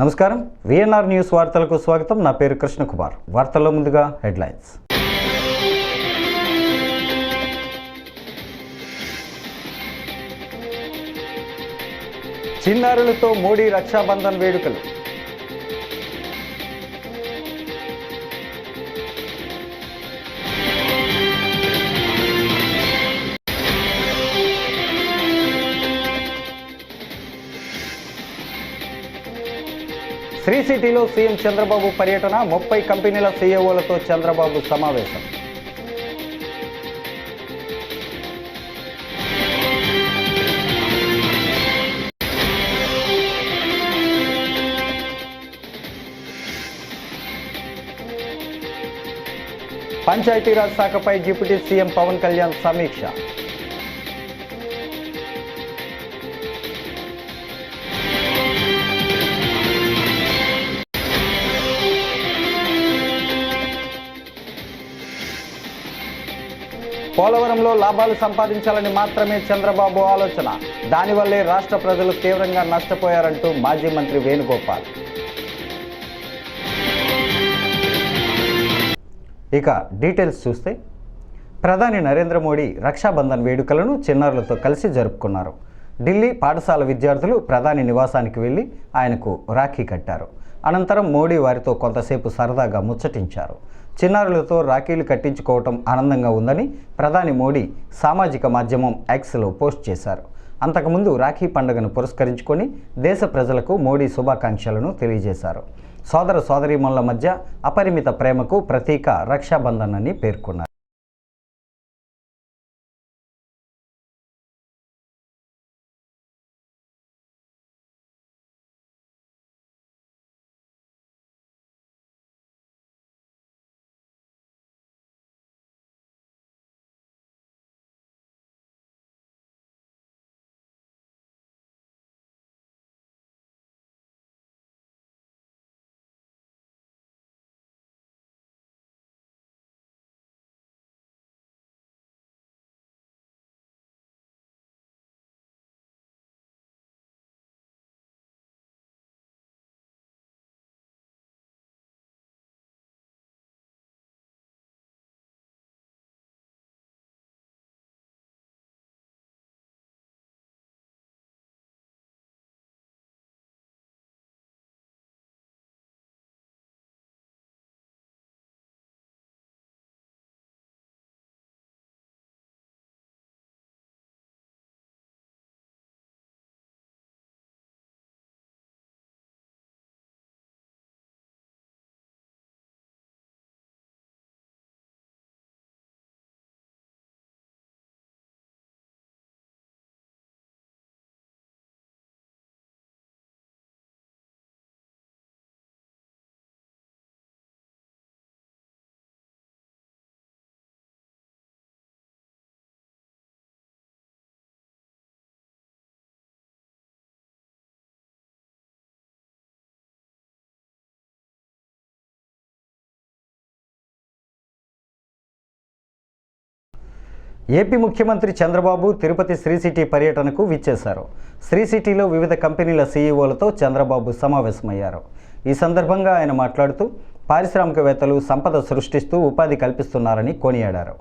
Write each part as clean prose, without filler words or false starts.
నమస్కారం VNR news వార్తలకు స్వాగతం. నా పేరు కృష్ణకుమార్. వార్తల్లో ముందుగా హెడ్లైన్స్. చిన్నారులతో మోడీ రక్షాబంధన్ వేడుకలు. శ్రీ సిటీలో సీఎం చంద్రబాబు పర్యటన, 30 కంపెనీల సీఈఓలతో చంద్రబాబు సమావేశం. పంచాయతీరాజ్ శాఖపై డిప్యూటీ సీఎం పవన్ కళ్యాణ్ సమీక్ష. పోలవరంలో లాభాలు సంపాదించాలని మాత్రమే చంద్రబాబు ఆలోచన, దానివల్లే రాష్ట్ర ప్రజలు తీవ్రంగా నష్టపోయారంటూ మాజీ మంత్రి వేణుగోపాల్. ఇక డీటెయిల్స్ చూస్తే, ప్రధాని నరేంద్ర మోడీ రక్షాబంధన్ వేడుకలను చిన్నారులతో కలిసి జరుపుకున్నారు. ఢిల్లీ పాఠశాల విద్యార్థులు ప్రధాని నివాసానికి వెళ్లి ఆయనకు రాఖీ కట్టారు. అనంతరం మోడీ వారితో కొంతసేపు సరదాగా ముచ్చటించారు. చిన్నారులతో రాఖీలు కట్టించుకోవటం ఆనందంగా ఉందని ప్రధాని మోడీ సామాజిక మాధ్యమం ఎక్స్లో పోస్ట్ చేశారు. అంతకుముందు రాఖీ పండుగను పురస్కరించుకొని దేశ ప్రజలకు మోడీ శుభాకాంక్షలను తెలియజేశారు. సోదర సోదరీమణుల మధ్య అపరిమిత ప్రేమకు ప్రతీక రక్షాబంధన్ అని పేర్కొన్నారు. ఏపీ ముఖ్యమంత్రి చంద్రబాబు తిరుపతి శ్రీ సిటీ పర్యటనకు విచ్చేశారు. శ్రీ సిటీలో వివిధ కంపెనీల సీఈఓలతో చంద్రబాబు సమావేశమయ్యారు. ఈ సందర్భంగా ఆయన మాట్లాడుతూ పారిశ్రామికవేత్తలు సంపద సృష్టిస్తూ ఉపాధి కల్పిస్తున్నారని కొనియాడారు.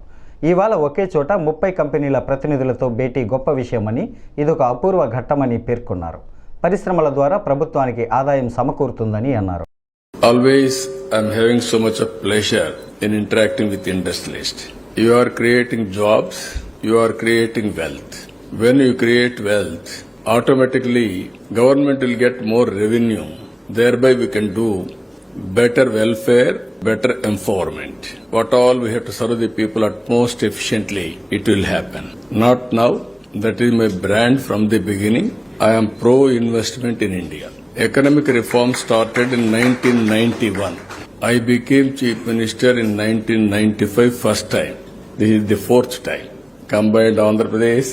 ఇవాళ ఒకే చోట 30 కంపెనీల ప్రతినిధులతో భేటీ గొప్ప విషయమని, ఇదొక అపూర్వ ఘట్టమని పేర్కొన్నారు. పరిశ్రమల ద్వారా ప్రభుత్వానికి ఆదాయం సమకూరుతుందని అన్నారు. Always I am having so much of pleasure in interacting with industrialists. You are creating jobs, you are creating wealth. When you create wealth, automatically government will get more revenue. Thereby we can do better welfare, better empowerment. What all we have to serve the people at most efficiently, it will happen. Not now, that is my brand from the beginning. I am pro-investment in India. Economic reform started in 1991. I became Chief Minister in 1995 first time. This is the fourth time. Combined Andhra Pradesh,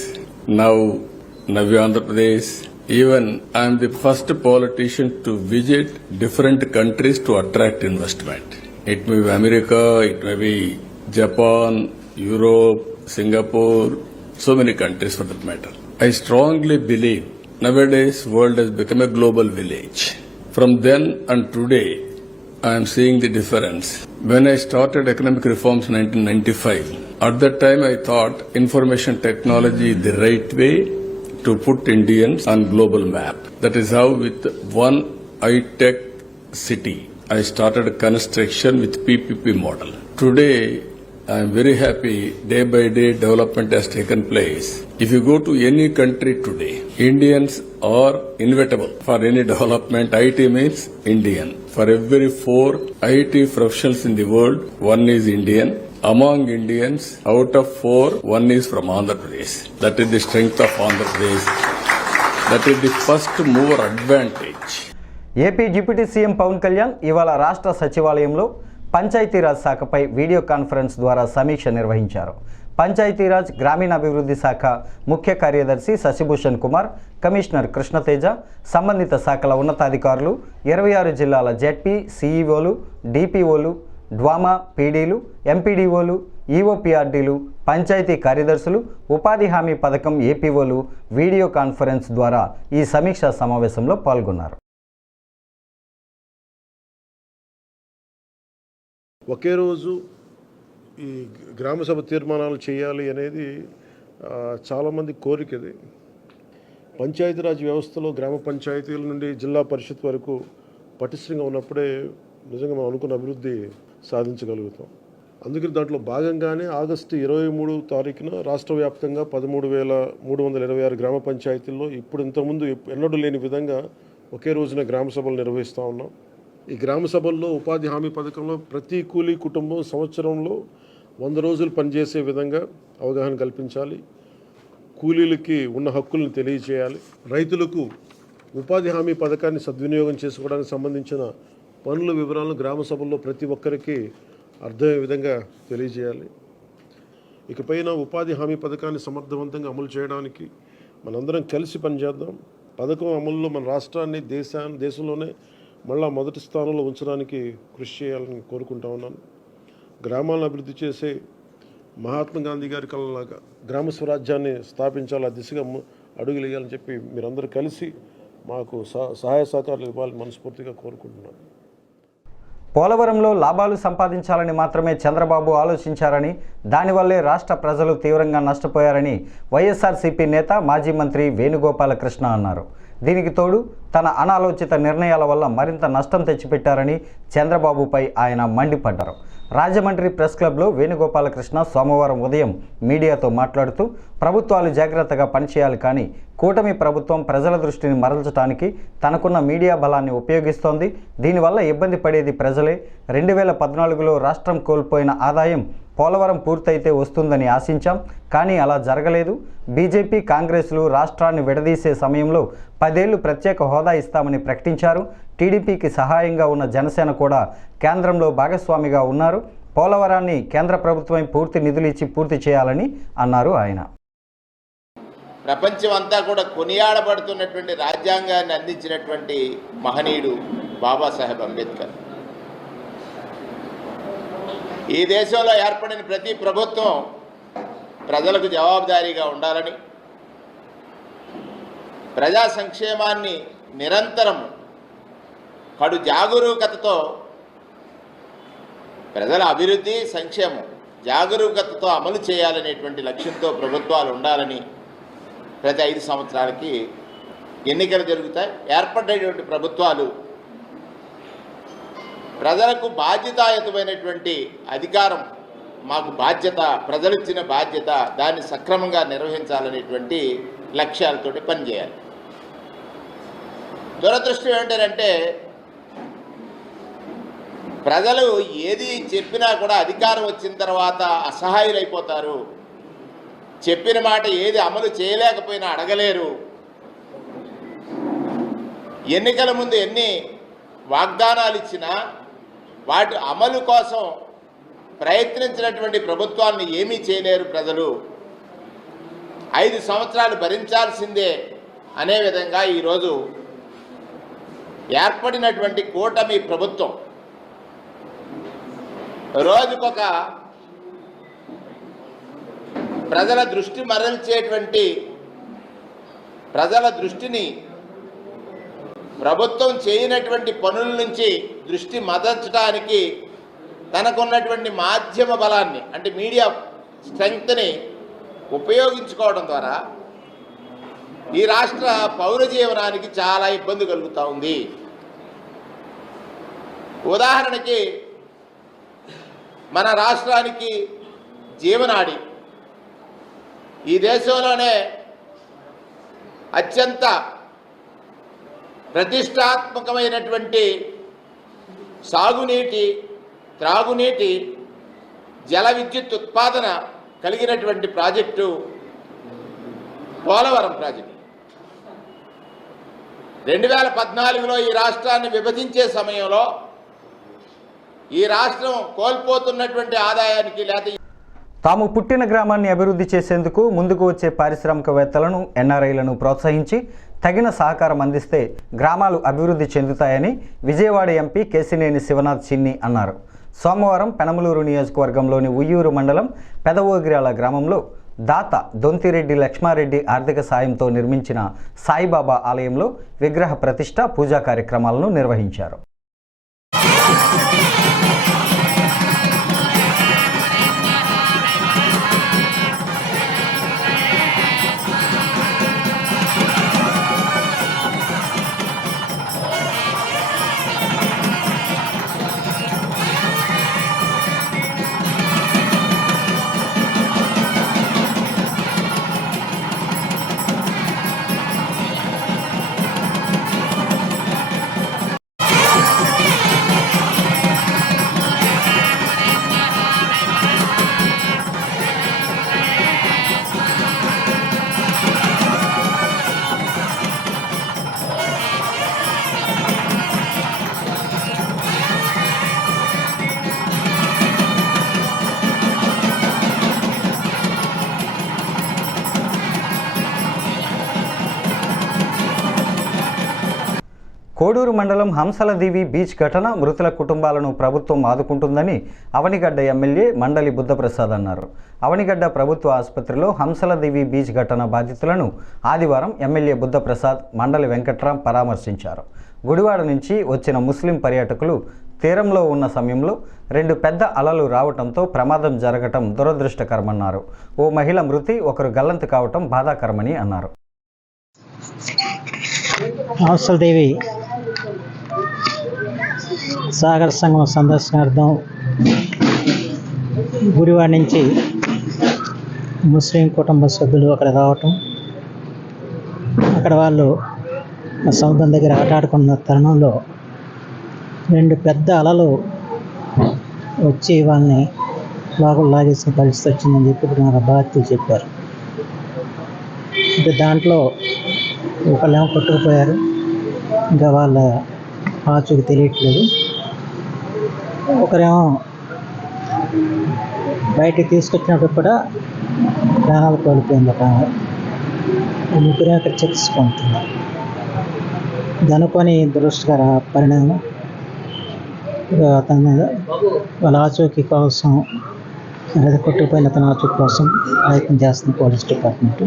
now Navya Andhra Pradesh. Even I am the first politician to visit different countries to attract investment. It may be America, it may be Japan, Europe, Singapore, so many countries for that matter. I strongly believe nowadays world has become a global village. From then and today, I am seeing the difference. When I started economic reforms in 1995, at that time I thought information technology is the right way to put Indians on global map. That is how with one high-tech city, I started construction with PPP model. Today, I am very happy day by day development has taken place. If you go to any country today, Indians are inevitable for any development. IT means Indian. For every 4 IT professionals in the world, one is Indian. Among Indians, out of 4, one is from Andhra Pradesh. That is the strength of Andhra Pradesh. That is the first mover advantage. AP deputy CM Pawan Kalyan ఇవాళ రాష్ట్ర సచివాలయంలో Panchayati Raj శాఖపై video conference ద్వారా సమీక్ష నిర్వహించారు. పంచాయతీరాజ్ గ్రామీణాభివృద్ధి శాఖ ముఖ్య కార్యదర్శి శశిభూషణ్ కుమార్, కమిషనర్ కృష్ణతేజ, సంబంధిత శాఖల ఉన్నతాధికారులు, 26 జిల్లాల జెడ్పీ, సీఈఓలు, డిపిఓలు, డ్వామా పీడీలు, ఎంపీడీఓలు, ఈఓపీఆర్డీలు, పంచాయతీ కార్యదర్శులు, ఉపాధి హామీ పథకం ఏపీఓలు వీడియో కాన్ఫరెన్స్ ద్వారా ఈ సమీక్షా సమావేశంలో పాల్గొన్నారు. ఒకే రోజు ఈ గ్రామసభ తీర్మానాలు చేయాలి అనేది చాలామంది కోరికది. పంచాయతీరాజ్ వ్యవస్థలో గ్రామ పంచాయతీల నుండి జిల్లా పరిషత్ వరకు పటిష్టంగా ఉన్నప్పుడే నిజంగా మనం అనుకున్న అభివృద్ధి సాధించగలుగుతాం. అందుకని దాంట్లో భాగంగానే ఆగస్టు 23 తారీఖున రాష్ట్ర వ్యాప్తంగా 13,326 గ్రామ పంచాయతీల్లో ఇప్పుడు ఇంతకుముందు ఎన్నడూ లేని విధంగా ఒకే రోజున గ్రామ సభలు నిర్వహిస్తూ ఉన్నాం. ఈ గ్రామ సభల్లో ఉపాధి హామీ పథకంలో ప్రతి కూలీ కుటుంబం సంవత్సరంలో 100 రోజులు పనిచేసే విధంగా అవగాహన కల్పించాలి. కూలీలకి ఉన్న హక్కులను తెలియజేయాలి. రైతులకు ఉపాధి హామీ పథకాన్ని సద్వినియోగం చేసుకోవడానికి సంబంధించిన పనుల వివరాలను గ్రామ సభల్లో ప్రతి ఒక్కరికి అర్థమయ్యే విధంగా తెలియజేయాలి. ఇకపైన ఉపాధి హామీ పథకాన్ని సమర్థవంతంగా అమలు చేయడానికి మనందరం కలిసి పనిచేద్దాం. పథకం అమలులో మన రాష్ట్రాన్ని దేశంలోనే మళ్ళా మొదటి స్థానంలో ఉంచడానికి కృషి చేయాలని కోరుకుంటా ఉన్నాను. గ్రామాలను అభివృద్ధి చేసే మహాత్మా గాంధీ గారి కళలాగా గ్రామ స్వరాజ్యాన్ని స్థాపించాలి, ఆ దిశగా అడుగులు వేయాలని చెప్పి మీరందరూ కలిసి మాకు సహాయ సహకారాలు ఇవ్వాలని మనస్ఫూర్తిగా కోరుకుంటున్నాను. పోలవరంలో లాభాలు సంపాదించాలని మాత్రమే చంద్రబాబు ఆలోచించారని, దానివల్లే రాష్ట్ర ప్రజలు తీవ్రంగా నష్టపోయారని వైఎస్ఆర్సీపీ నేత మాజీ మంత్రి వేణుగోపాలకృష్ణ అన్నారు. దీనికి తోడు తన అనాలోచిత నిర్ణయాల వల్ల మరింత నష్టం తెచ్చిపెట్టారని చంద్రబాబుపై ఆయన మండిపడ్డారు. రాజమండ్రి ప్రెస్ క్లబ్లో వేణుగోపాలకృష్ణ సోమవారం ఉదయం మీడియాతో మాట్లాడుతూ ప్రభుత్వాలు జాగ్రత్తగా పనిచేయాలి, కానీ కూటమి ప్రభుత్వం ప్రజల దృష్టిని మరల్చడానికి తనకున్న మీడియా బలాన్ని ఉపయోగిస్తోంది. దీనివల్ల ఇబ్బంది పడేది ప్రజలే. 2014లో రాష్ట్రం కోల్పోయిన ఆదాయం పోలవరం పూర్తయితే వస్తుందని ఆశించాం, కానీ అలా జరగలేదు. బీజేపీ, కాంగ్రెస్లు రాష్ట్రాన్ని విడదీసే సమయంలో 10 ఏళ్లు ప్రత్యేక హోదా ఇస్తామని ప్రకటించారు. టీడీపీకి సహాయంగా ఉన్న జనసేన కూడా కేంద్రంలో భాగస్వామిగా ఉన్నారు. పోలవరాన్ని కేంద్ర ప్రభుత్వం పూర్తి నిధులు ఇచ్చి పూర్తి చేయాలని అన్నారు ఆయన. ప్రపంచం అంతా కూడా కొనియాడబడుతున్నటువంటి రాజ్యాంగాన్ని అందించినటువంటి మహనీయుడు బాబాసాహెబ్ అంబేద్కర్. ఈ దేశంలో ఏర్పడిన ప్రతి ప్రభుత్వం ప్రజలకు జవాబుదారీగా ఉండాలని, ప్రజా సంక్షేమాన్ని నిరంతరం కడు జాగరూకతతో, ప్రజల అభివృద్ధి సంక్షేమం జాగరూకతతో అమలు చేయాలనేటువంటి లక్ష్యంతో ప్రభుత్వాలు ఉండాలని ప్రతి 5 సంవత్సరాలకి ఎన్నికలు జరుగుతాయి. ఏర్పడేటువంటి ప్రభుత్వాలు ప్రజలకు బాధ్యతాయుతమైనటువంటి అధికారం, మాకు బాధ్యత, ప్రజలిచ్చిన బాధ్యత, దాన్ని సక్రమంగా నిర్వహించాలనేటువంటి లక్ష్యాలతోటి పనిచేయాలి. దురదృష్టం ఏంటంటే ప్రజలు ఏది చెప్పినా కూడా అధికారం వచ్చిన తర్వాత అసహాయులైపోతారు. చెప్పిన మాట ఏది అమలు చేయలేకపోయినా అడగలేరు. ఎన్నికల ముందు ఎన్ని వాగ్దానాలు ఇచ్చినా వాటి అమలు కోసం ప్రయత్నించినటువంటి ప్రభుత్వాన్ని ఏమీ చేయలేరు. ప్రజలు 5 సంవత్సరాలు భరించాల్సిందే అనే విధంగా ఈరోజు ఏర్పడినటువంటి కూటమి ప్రభుత్వం రోజుకొక ప్రజల దృష్టి మరల్చేటువంటి, ప్రజల దృష్టిని ప్రభుత్వం చేయనటువంటి పనుల నుంచి దృష్టి మదర్చడానికి తనకున్నటువంటి మాధ్యమ బలాన్ని అంటే మీడియా స్ట్రెంగ్త్ని ఉపయోగించుకోవడం ద్వారా ఈ రాష్ట్ర పౌర జీవనానికి చాలా ఇబ్బంది కలుగుతూ ఉంది. ఉదాహరణకి మన రాష్ట్రానికి జీవనాడి ఈ దేశంలోనే అత్యంత ప్రతిష్టాత్మకమైనటువంటి సాగునీటి, త్రాగునీటి, జల విద్యుత్ ఉత్పాదన కలిగినటువంటి ప్రాజెక్టు పోలవరం ప్రాజెక్టు. 2014లో ఈ రాష్ట్రాన్ని విభజించే సమయంలో ఈ రాష్ట్రం కోల్పోతున్నటువంటి ఆదాయానికి లేదా తాము పుట్టిన గ్రామాన్ని అభివృద్ధి చేసేందుకు ముందుకు వచ్చే పారిశ్రామికవేత్తలను, ఎన్ఆర్ఐలను ప్రోత్సహించి తగిన సహకారం అందిస్తే గ్రామాలు అభివృద్ధి చెందుతాయని విజయవాడ ఎంపీ కేశినేని శివనాథ్ చిన్ని అన్నారు. సోమవారం పెనమలూరు నియోజకవర్గంలోని ఉయ్యూరు మండలం పెదవోగిరాల గ్రామంలో దాత దొంతిరెడ్డి లక్ష్మారెడ్డి ఆర్థిక సాయంతో నిర్మించిన సాయిబాబా ఆలయంలో విగ్రహ ప్రతిష్ఠ, పూజా కార్యక్రమాలను నిర్వహించారు. కోడూరు మండలం హంసలదేవి బీచ్ ఘటన మృతుల కుటుంబాలను ప్రభుత్వం ఆదుకుంటుందని అవనిగడ్డ ఎమ్మెల్యే మండలి బుద్ధప్రసాద్ అన్నారు. అవనిగడ్డ ప్రభుత్వ ఆసుపత్రిలో హంసలదేవి బీచ్ ఘటన బాధితులను ఆదివారం ఎమ్మెల్యే బుద్ధప్రసాద్, మండలి వెంకట్రాం పరామర్శించారు. గుడివాడ నుంచి వచ్చిన ముస్లిం పర్యాటకులు తీరంలో ఉన్న సమయంలో 2 పెద్ద అలలు రావడంతో ప్రమాదం జరగటం దురదృష్టకరమన్నారు. ఓ మహిళ మృతి, ఒకరు గల్లంతు కావటం బాధాకరమని అన్నారు. హంసలదేవి సాగర సంగమం సందర్శనార్థం గుడివాడ నుంచి ముస్లిం కుటుంబ సభ్యులు అక్కడ రావటం, అక్కడ వాళ్ళు సముద్రం దగ్గర ఆటాడుకున్న తరుణంలో 2 పెద్ద అలలు వచ్చి వాళ్ళని లోపల లాగేసిన పరిస్థితి వచ్చిందని చెప్పి మన బాధితులు చెప్పారు. అంటే దాంట్లో ఒకళ్ళేమో కొట్టుకుపోయారు, ఇంకా వాళ్ళ ఆచూకి తెలియట్లేదు. ఒకరేమో బయటికి తీసుకొచ్చినప్పుడు కూడా ప్రాణాలు కోల్పోయింది. ఒక ముగ్గురే అక్కడ చికిత్సుకుంటున్నారు. దనుకొని దురదృష్టకర పరిణామం. అతని వాళ్ళ ఆచూకీ కోసం, లేదా కొట్టుకుపోయిన అతని ఆచూకీ కోసం ప్రయత్నం చేస్తుంది పోలీస్ డిపార్ట్మెంట్.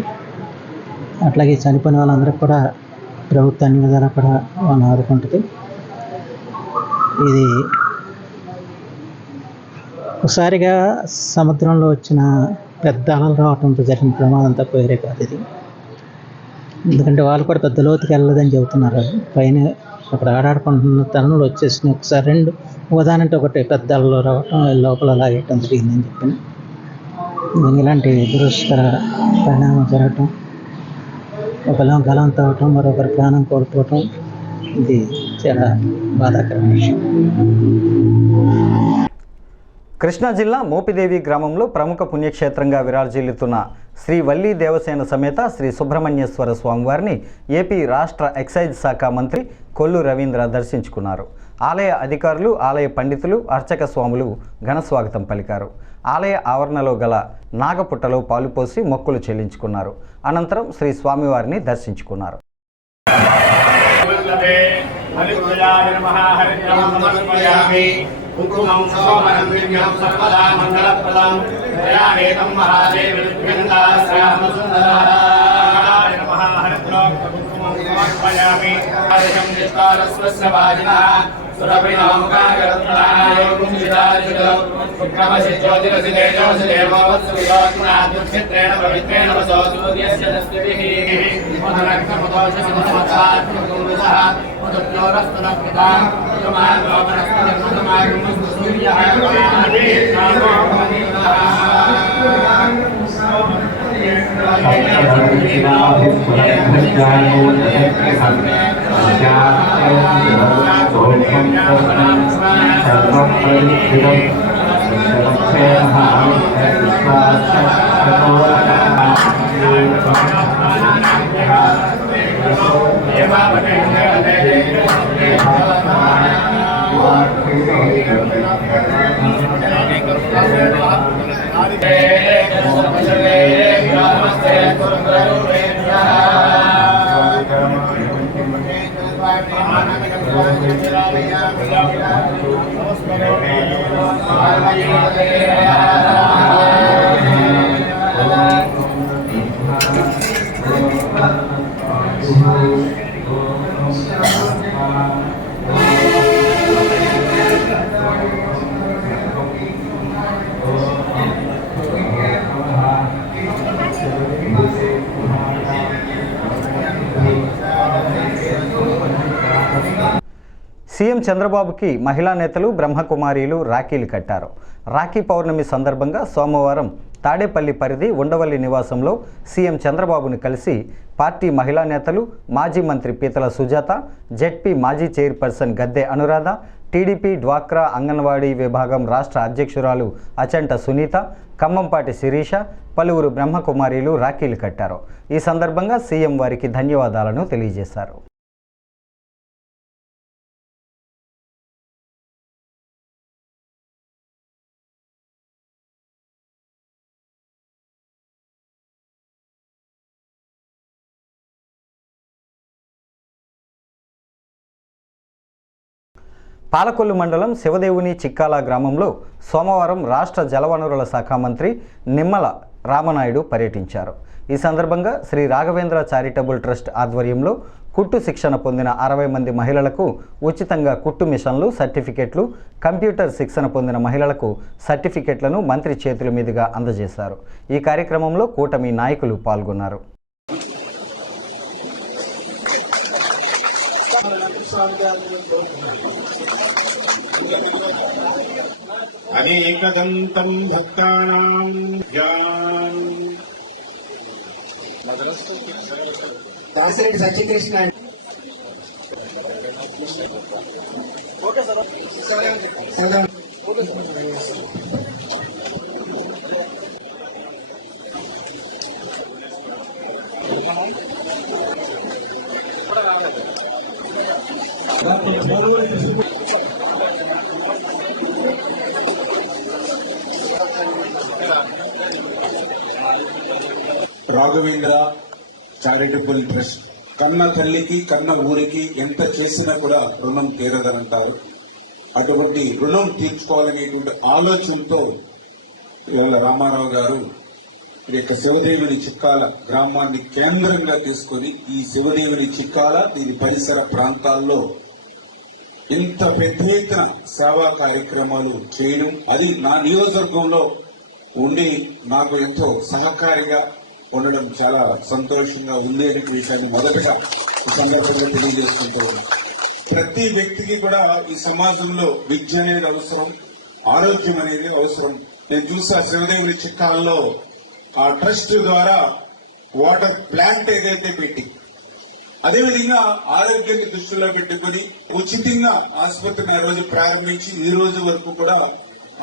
అట్లాగే చనిపోయిన వాళ్ళందరికీ కూడా ప్రభుత్వం అన్ని విధాలా కూడా వాళ్ళని ఆదుకుంటుంది. ఇది ఒకసారిగా సముద్రంలో వచ్చిన పెద్ద అలలు రావడంతో జరిగిన ప్రమాదం తప్ప వేరే కాదు ఇది. ఎందుకంటే వాళ్ళు కూడా పెద్ద లోతుకి వెళ్ళదని చెబుతున్నారు. పైన అక్కడ ఆడాడుకుంటున్న తరుణంలో వచ్చేసిన ఒకసారి 2 ఉదాహరణంటే ఒకటి పెద్ద అలలు రావటం, లోపల లాగేయటం జరిగిందని చెప్పి ఇలాంటి దురదృష్టకర పరిణామం జరగటం, ఒకరు గలంత అవటం, మరొకరు ప్రాణం కోల్పోవటం, ఇది చాలా బాధాకరమైన విషయం. కృష్ణా జిల్లా మోపిదేవి గ్రామంలో ప్రముఖ పుణ్యక్షేత్రంగా విరాజిల్లుతున్న శ్రీ వల్లీ దేవసేన సమేత శ్రీ సుబ్రహ్మణ్యేశ్వర స్వామివారిని ఏపీ రాష్ట్ర ఎక్సైజ్ శాఖ మంత్రి కొల్లు రవీంద్ర దర్శించుకున్నారు. ఆలయ అధికారులు, ఆలయ పండితులు, అర్చక స్వాములు ఘనస్వాగతం పలికారు. ఆలయ ఆవరణలో గల నాగపుట్టలో పాలుపోసి మొక్కులు చెల్లించుకున్నారు. అనంతరం శ్రీ స్వామివారిని దర్శించుకున్నారు. సమర్పయామి ఆర్యం నిష్కారస్వస్య వాజినః సురభినోముఖాగరత్నాయోగం విదాజితో విక్రమసి జ్యోతిరసి తేజోసి దేవోవత్సు విలోచనాద్యుక్షేత్రేణ పవిత్రేణ వసో సూర్యస్య దస్తిభిః మధురక్తమదోషసి మధుమతాత్మకుందసః మధుప్యోరస్తనపితా మధుమాగోపనస్తనమధుమాగం సూర్యః సీఎం చంద్రబాబుకి మహిళా నేతలు బ్రహ్మకుమారీలు రాఖీలు కట్టారు. రాఖీ పౌర్ణమి సందర్భంగా సోమవారం తాడేపల్లి పరిధి ఉండవల్లి నివాసంలో సీఎం చంద్రబాబును కలిసి పార్టీ మహిళా నేతలు, మాజీ మంత్రి పీతల సుజాత, జెడ్పీ మాజీ చైర్పర్సన్ గద్దె అనురాధ, టీడీపీ డ్వాక్రా అంగన్వాడీ విభాగం రాష్ట్ర అధ్యక్షురాలు అచంట సునీత, ఖమ్మంపాటి శిరీష, పలువురు బ్రహ్మకుమారీలు రాఖీలు కట్టారు. ఈ సందర్భంగా సీఎం వారికి ధన్యవాదాలను తెలియజేశారు. పాలకొల్లు మండలం శివదేవుని చిక్కాల గ్రామంలో సోమవారం రాష్ట్ర జలవనరుల శాఖ మంత్రి నిమ్మల రామనాయుడు పర్యటించారు. ఈ సందర్భంగా శ్రీ రాఘవేంద్ర చారిటబుల్ ట్రస్ట్ ఆధ్వర్యంలో కుట్టు శిక్షణ పొందిన 60 మంది మహిళలకు ఉచితంగా కుట్టు మిషన్లు, సర్టిఫికెట్లు, కంప్యూటర్ శిక్షణ పొందిన మహిళలకు సర్టిఫికెట్లను మంత్రి చేతుల మీదుగా అందజేశారు. ఈ కార్యక్రమంలో కూటమి నాయకులు పాల్గొన్నారు. అనేకదంతం భక్తానాం దాసరి సత్యకృష్ణ రాఘవేంద్ర చారిటబుల్ ట్రస్ట్ కన్న తల్లికి కన్న ఊరికి ఎంత చేసినా కూడా రుణం తీరదనంటారు. అటువంటి రుణం తీర్చుకోవాలనేటువంటి ఆలోచనతో ఇవాళ రామారావు గారు ఈ యొక్క శివదేవుని చిక్కాల గ్రామాన్ని కేంద్రంగా తీసుకొని ఈ శివదేవుని చిక్కాల దీని పరిసర ప్రాంతాల్లో ఇంత పెద్ద ఎత్తున సేవా కార్యక్రమాలు చేయడం, అది నా నియోజకవర్గంలో ఉండి నాకు ఎంతో సహకారిగా ఉండడం చాలా సంతోషంగా ఉంది అనే విషయాన్ని మొదటగా ఈ సందర్భంగా తెలియజేసుకుంటూ ప్రతి వ్యక్తికి కూడా ఈ సమాజంలో విద్య అనేది అవసరం, ఆరోగ్యం అనేది అవసరం. నేను చూసా శివదేవుని చిక్కాల్లో ఆ ట్రస్ట్ ద్వారా వాటర్ ప్లాంట్ ఏదైతే పెట్టి, అదేవిధంగా ఆరోగ్యాన్ని దృష్టిలో పెట్టుకుని ఉచితంగా ఆసుపత్రిని ఆ రోజు ప్రారంభించి ఈ రోజు వరకు కూడా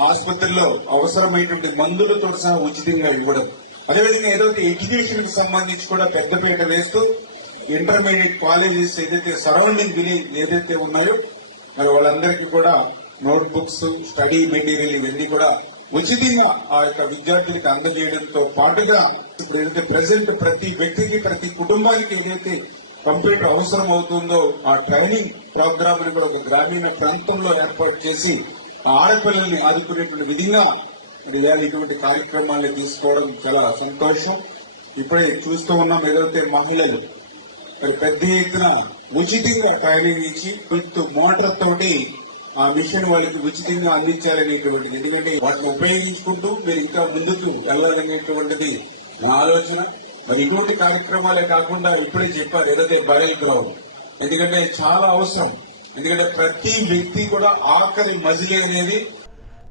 ఆసుపత్రిలో అవసరమైనటువంటి మందులతో సహా ఉచితంగా ఇవ్వడం. అదేవిధంగా ఏదైతే ఎడ్యుకేషన్ కి సంబంధించి కూడా పెద్దపీట వేస్తూ ఇంటర్మీడియట్ కాలేజెస్ ఏదైతే సరౌండింగ్ విలేజ్ ఏదైతే ఉన్నాయో మరి వాళ్ళందరికీ కూడా నోట్ బుక్స్, స్టడీ మెటీరియల్ ఇవన్నీ కూడా ఉచితంగా ఆ యొక్క విద్యార్థులకు అందజేయడంతో పాటుగా ఇప్పుడు ఏదైతే ప్రజెంట్ ప్రతి వ్యక్తికి, ప్రతి కుటుంబానికి ఏదైతే కంప్యూటర్ అవసరం అవుతుందో ఆ ట్రైనింగ్ ప్రోగ్రామ్ ని కూడా ఒక గ్రామీణ ప్రాంతంలో ఏర్పాటు చేసి ఆడపిల్లల్ని ఆదుకునేటువంటి విధంగా ఇటువంటి కార్యక్రమాన్ని తీసుకోవడం చాలా సంతోషం. ఇప్పుడే చూస్తూ ఉన్నాం ఏదైతే మహిళలు మరి పెద్ద ఎత్తున ఉచితంగా ట్రైనింగ్ ఇచ్చి విత్ మోటార్ తోటి ఆ మిషన్ వాళ్ళకి ఉచితంగా అందించాలనేటువంటిది. ఎందుకంటే వాటిని ఉపయోగించుకుంటూ మీరు ఇంకా ముందుకు వెళ్ళాలనేటువంటిది మా ఆలోచన. మరి ఇటువంటి కార్యక్రమాలే కాకుండా ఇప్పుడే చెప్పారు ఏదైతే బయల్ గ్రౌండ్, ఎందుకంటే చాలా అవసరం. ఎందుకంటే ప్రతి వ్యక్తి కూడా ఆఖరి మజిలీ అనేది.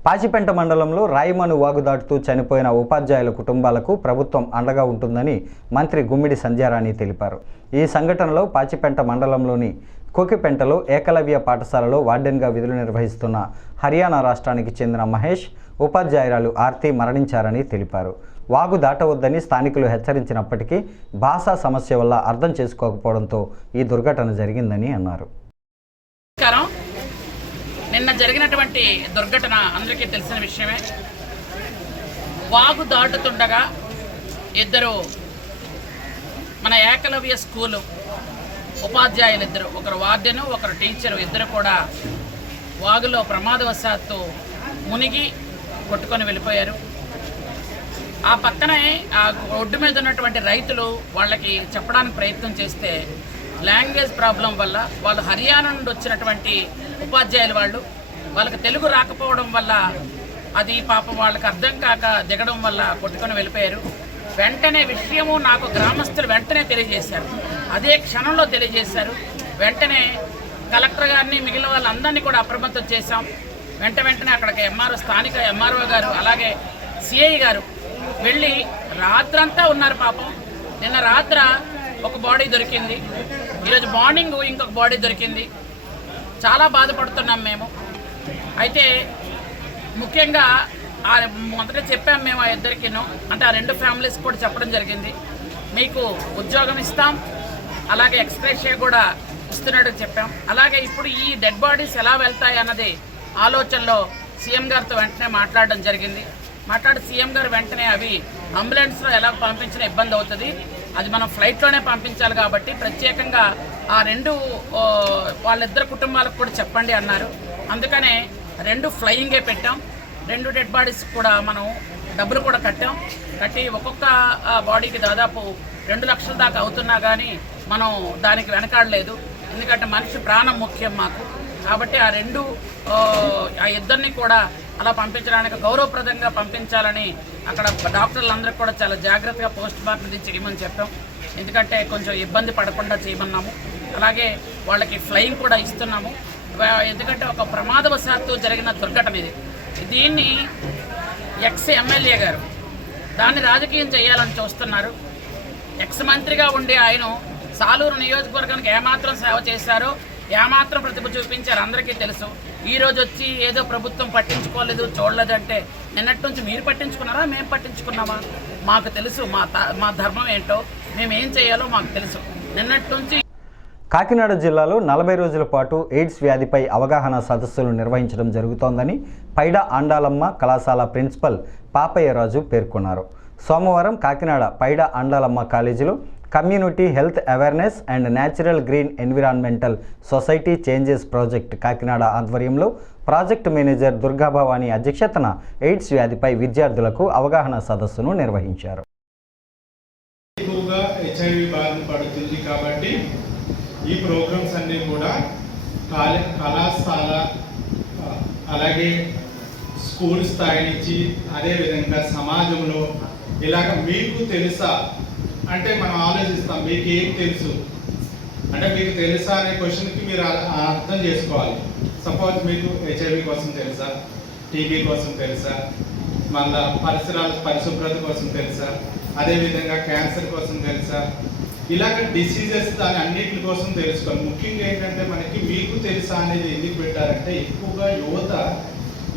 పాచిపెంట మండలంలో రాయిమను వాగు దాటుతూ చనిపోయిన ఉపాధ్యాయుల కుటుంబాలకు ప్రభుత్వం అండగా ఉంటుందని మంత్రి గుమ్మిడి సంధ్యారాణి తెలిపారు. ఈ సంఘటనలో పాచిపెంట మండలంలోని కోకిపెంటలో ఏకలవ్య పాఠశాలలో వార్డెన్గా విధులు నిర్వహిస్తున్న హర్యానా రాష్ట్రానికి చెందిన మహేష్, ఉపాధ్యాయురాలు ఆర్తి మరణించారని తెలిపారు. వాగు దాటవద్దని స్థానికులు హెచ్చరించినప్పటికీ భాషా సమస్య వల్ల అర్థం చేసుకోకపోవడంతో ఈ దుర్ఘటన జరిగిందని అన్నారు. నిన్న జరిగినటువంటి దుర్ఘటన అందరికీ తెలిసిన విషయమే. వాగు దాటుతుండగా ఇద్దరు మన ఏకలవ్య స్కూలు ఉపాధ్యాయులు ఇద్దరు, ఒకరు వార్డెను ఒకరు టీచరు, ఇద్దరు కూడా వాగులో ప్రమాదవశాత్తు మునిగి కొట్టుకొని వెళ్ళిపోయారు. ఆ పక్కనే ఆ ఒడ్డు మీద ఉన్నటువంటి రైతులు వాళ్ళకి చెప్పడానికి ప్రయత్నం చేస్తే లాంగ్వేజ్ ప్రాబ్లం వల్ల వాళ్ళు హర్యానా నుండి వచ్చినటువంటి ఉపాధ్యాయులు వాళ్ళకి తెలుగు రాకపోవడం వల్ల అది పాపం వాళ్ళకి అర్థం కాక దిగడం వల్ల కొట్టుకొని వెళ్ళిపోయారు. వెంటనే విషయము నాకు గ్రామస్తులు వెంటనే తెలియజేశారు, అదే క్షణంలో తెలియజేశారు. వెంటనే కలెక్టర్ గారిని మిగిలిన వాళ్ళందరినీ కూడా అప్రమత్తం చేశాం. వెంటనే అక్కడికి స్థానిక ఎంఆర్ఓ గారు అలాగే సిఐ గారు వెళ్ళి రాత్రంతా ఉన్నారు. పాపం నిన్న రాత్ర ఒక బాడీ దొరికింది, ఈరోజు మార్నింగ్ ఇంకొక బాడీ దొరికింది. చాలా బాధపడుతున్నాం మేము. అయితే ముఖ్యంగా మొదట చెప్పాం మేము ఆ ఇద్దరికిను, అంటే ఆ రెండు ఫ్యామిలీస్ కూడా చెప్పడం జరిగింది, మీకు ఉద్యోగం ఇస్తాం అలాగే ఎక్స్‌గ్రేషియా కూడా ఇస్తున్నట్టు చెప్పాం. అలాగే ఇప్పుడు ఈ డెడ్ బాడీస్ ఎలా వెళ్తాయి అన్నది ఆలోచనలో సీఎం గారితో వెంటనే మాట్లాడడం జరిగింది. మాట్లాడి సీఎం గారు వెంటనే అవి అంబులెన్స్లో ఎలా పంపించిన ఇబ్బంది అవుతుంది, అది మనం ఫ్లైట్లోనే పంపించాలి కాబట్టి ప్రత్యేకంగా ఆ రెండు వాళ్ళిద్దరు కుటుంబాలకు కూడా చెప్పండి అన్నారు. అందుకనే రెండు ఫ్లయింగే పెట్టాం. రెండు డెడ్ బాడీస్ కూడా మనం డబ్బులు కూడా కట్టి ఒక్కొక్క బాడీకి దాదాపు 2 లక్షల దాకా అవుతున్నా కానీ మనం దానికి వెనకాడలేదు. ఎందుకంటే మనిషి ప్రాణం ముఖ్యం మాకు. కాబట్టి ఆ ఇద్దరిని కూడా అలా పంపించడానికి గౌరవప్రదంగా పంపించాలని అక్కడ డాక్టర్లందరికీ కూడా చాలా జాగ్రత్తగా పోస్ట్ మార్టం చేయమని చెప్పాం. ఎందుకంటే కొంచెం ఇబ్బంది పడకుండా చేయమన్నాము. అలాగే వాళ్ళకి ఫ్లయింగ్ కూడా ఇస్తున్నాము. ఎందుకంటే ఒక ప్రమాదవశాత్తు జరిగిన దుర్ఘటన ఇది. దీన్ని ఎక్స్ ఎమ్మెల్యే గారు దాన్ని రాజకీయం చేయాలని చూస్తున్నారు. ఎక్స్ మంత్రిగా ఉండి ఆయన సాలూరు నియోజకవర్గానికి ఏమాత్రం సేవ చేశారో, ఏమాత్రం ప్రతిభ చూపించారు అందరికీ తెలుసు. ఈరోజు వచ్చి ఏదో ప్రభుత్వం పట్టించుకోలేదు చూడలేదంటే నిన్నటి నుంచి మీరు పట్టించుకున్నారా మేము పట్టించుకున్నామా? మాకు తెలుసు మా ధర్మం ఏంటో, మేమేం చేయాలో మాకు తెలుసు. నిన్నటి నుంచి కాకినాడ జిల్లాలో 40 రోజుల పాటు ఎయిడ్స్ వ్యాధిపై అవగాహన సదస్సులు నిర్వహించడం జరుగుతోందని పైడా ఆండాలమ్మ కళాశాల ప్రిన్సిపల్ పాపయ్యరాజు పేర్కొన్నారు. సోమవారం కాకినాడ పైడా ఆండాలమ్మ కాలేజీలో community health awareness and natural green environmental society changes project Kakinada ఆధ్వర్యంలో ప్రాజెక్టు మేనేజర్ దుర్గాభవాని అధ్యక్షతన ఎయిడ్స్ వ్యాధిపై విద్యార్థులకు అవగాహన సదస్సును నిర్వహించారు. ఈ ప్రోగ్రామ్స్ అన్నీ కూడా కళాశాల అలాగే స్కూల్ స్థాయి నుంచి అదేవిధంగా సమాజంలో ఇలాగ మీకు తెలుసా అంటే మనం ఆలోచిస్తాం, మీకు ఏం తెలుసు అంటే మీకు తెలుసా అనే క్వశ్చన్కి మీరు అర్థం చేసుకోవాలి. సపోజ్ మీకు హెచ్ఐవి కోసం తెలుసా, టీబీ కోసం తెలుసా, మళ్ళా పరిశుభ్రత కోసం తెలుసా, అదేవిధంగా క్యాన్సర్ కోసం తెలుసా, ఇలాగ డిసీజెస్ దాని అన్నిటి కోసం తెలుసుకోవాలి. ముఖ్యంగా ఏంటంటే మనకి మీకు తెలుసా అనేది ఎందుకు పెట్టారంటే ఎక్కువగా యువత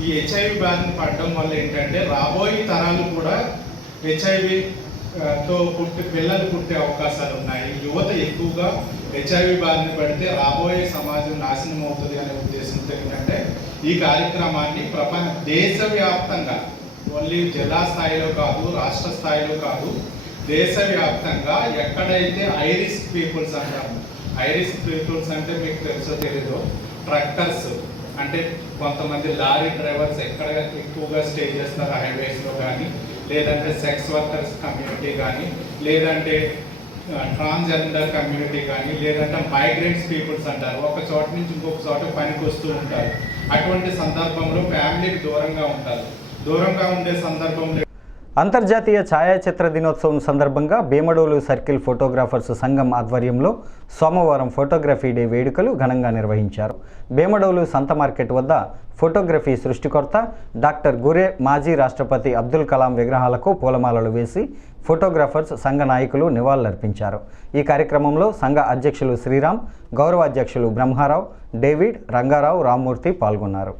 ఈ హెచ్ఐవి బారిన పడడం వల్ల ఏంటంటే రాబోయే తరాలు కూడా హెచ్ఐవితో పిల్లలు పుట్టే అవకాశాలు ఉన్నాయి. యువత ఎక్కువగా హెచ్ఐవి బారిన పడితే రాబోయే సమాజం నాశనం అవుతుంది అనే ఉద్దేశంతో ఏంటంటే ఈ కార్యక్రమాన్ని దేశవ్యాప్తంగా ఓన్లీ జిల్లా స్థాయిలో కాదు, రాష్ట్ర స్థాయిలో కాదు, దేశవ్యాప్తంగా ఎక్కడైతే ఐరిస్క్ పీపుల్స్ అంటారు. ఐరిస్క్ పీపుల్స్ అంటే మీకు తెలుసో తెలీదు, ట్రక్కర్స్ అంటే కొంతమంది లారీ డ్రైవర్స్ ఎక్కడ ఎక్కువగా స్టే చేస్తారు హైవేస్లో కానీ, లేదంటే సెక్స్ వర్కర్స్ కమ్యూనిటీ కానీ, లేదంటే ట్రాన్స్జెండర్ కమ్యూనిటీ కానీ లేదంటే మైగ్రెంట్స్ పీపుల్స్ అంటారు, ఒక చోట నుంచి ఇంకొక చోట పనికి వస్తూ ఉంటారు. అటువంటి సందర్భంలో ఫ్యామిలీకి దూరంగా ఉంటారు. దూరంగా ఉండే సందర్భంలో అంతర్జాతీయ ఛాయాచిత్ర దినోత్సవం సందర్భంగా భీమడోలు సర్కిల్ ఫోటోగ్రాఫర్స్ సంఘం ఆధ్వర్యంలో సోమవారం ఫోటోగ్రఫీ డే వేడుకలు ఘనంగా నిర్వహించారు. భీమడోలు సంత మార్కెట్ వద్ద ఫోటోగ్రఫీ సృష్టికర్త డాక్టర్ గురే మాజీ రాష్ట్రపతి అబ్దుల్ కలాం విగ్రహాలకు పూలమాలలు వేసి ఫోటోగ్రాఫర్స్ సంఘ నాయకులు నివాళులర్పించారు. ఈ కార్యక్రమంలో సంఘ అధ్యక్షులు శ్రీరామ్, గౌరవాధ్యక్షులు బ్రహ్మారావు, డేవిడ్, రంగారావు, రామ్మూర్తి పాల్గొన్నారు.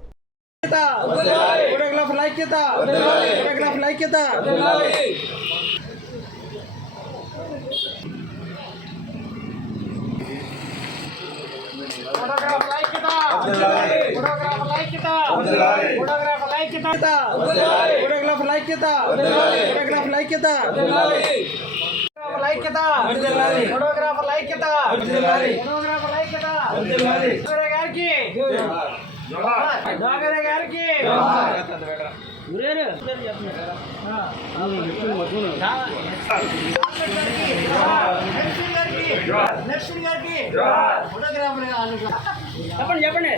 చెప్పండి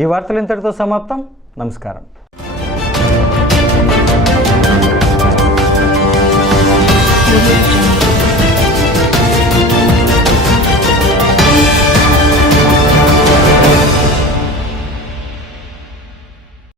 ఈ వార్తలు ఇంతటితో సమాప్తం. నమస్కారం.